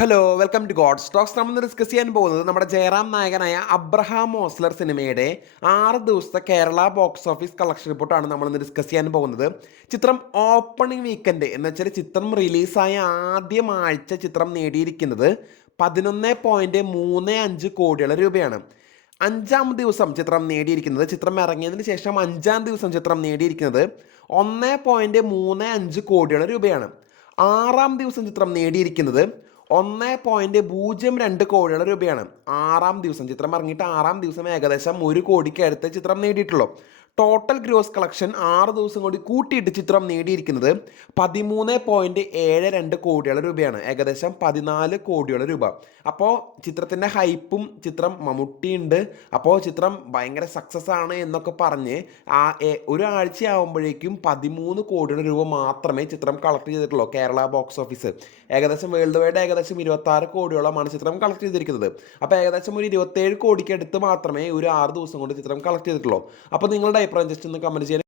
Hello welcome to god stocks നമ്മൾ discuss ചെയ്യാൻ പോകുന്നത് നമ്മുടെ ജയറാം നായകനായ അബ്രഹാം മോസ്ലർ സിനിമയുടെ ആറ് ദിവസത്തെ കേരള ബോക്സ് ഓഫീസ് കളക്ഷൻ റിപ്പോർട്ടാണ് നമ്മൾ ഇന്ന് ഡിസ്കസ് ചെയ്യാൻ പോകുന്നത്. ചിത്രം ഓപ്പണിംഗ് വീക്കെൻഡ് എന്ന് വെച്ചാൽ ചിത്രം റിലീസായ ആദ്യം ആഴ്ച ചിത്രം നേടിയിരിക്കുന്നത് പതിനൊന്ന് പോയിന്റ് മൂന്ന് അഞ്ച് കോടിയോളം രൂപയാണ്. അഞ്ചാം ദിവസം ചിത്രം നേടിയിരിക്കുന്നത് ചിത്രം ഇറങ്ങിയതിന് ശേഷം അഞ്ചാം ദിവസം ചിത്രം നേടിയിരിക്കുന്നത് ഒന്ന് പോയിന്റ് മൂന്ന് അഞ്ച് കോടിയോളം രൂപയാണ്. ആറാം ദിവസം ചിത്രം നേടിയിരിക്കുന്നത് ഒന്ന് പോയിന്റ് പൂജ്യം രണ്ട് കോടിയുള്ള രൂപയാണ് ആറാം ദിവസം. ചിത്രം ഇറങ്ങിയിട്ട് ആറാം ദിവസം ഏകദേശം ഒരു കോടിക്ക് അടുത്ത് ചിത്രം നേടിയിട്ടുള്ളൂ. ടോട്ടൽ ഗ്രോസ് കളക്ഷൻ ആറ് ദിവസം കൂടി കൂട്ടിയിട്ട് ചിത്രം നേടിയിരിക്കുന്നത് പതിമൂന്ന് പോയിന്റ് ഏഴ് രണ്ട് കോടിയോളം രൂപയാണ്. ഏകദേശം പതിനാല് കോടിയോളം രൂപ. അപ്പോൾ ചിത്രത്തിന്റെ ഹൈപ്പും ചിത്രം മമ്മൂട്ടിയുണ്ട്. അപ്പോൾ ചിത്രം ഭയങ്കര സക്സസ് ആണ് എന്നൊക്കെ പറഞ്ഞ് ആ എ- ഒരാഴ്ച ആകുമ്പോഴേക്കും പതിമൂന്ന് കോടിയോളം രൂപ മാത്രമേ ചിത്രം കളക്ട് ചെയ്തിട്ടുള്ളൂ കേരള ബോക്സ് ഓഫീസ് ഏകദേശം വേൾഡ് വൈഡ് ഏകദേശം ഇരുപത്താറ് കോടിയോളമാണ് ചിത്രം കളക്ട് ചെയ്തിരിക്കുന്നത്. അപ്പോൾ ഏകദേശം ഒരു ഇരുപത്തേഴ് കോടിക്ക് അടുത്ത് മാത്രമേ ഒരു ആറ് ദിവസം കൊണ്ട് ചിത്രം കളക്ട് ചെയ്തിട്ടുള്ളൂ. അപ്പോൾ നിങ്ങളുടെ അഭിപ്രായം ജസ്റ്റ് ഒന്ന് കമന്റ് ചെയ്യാൻ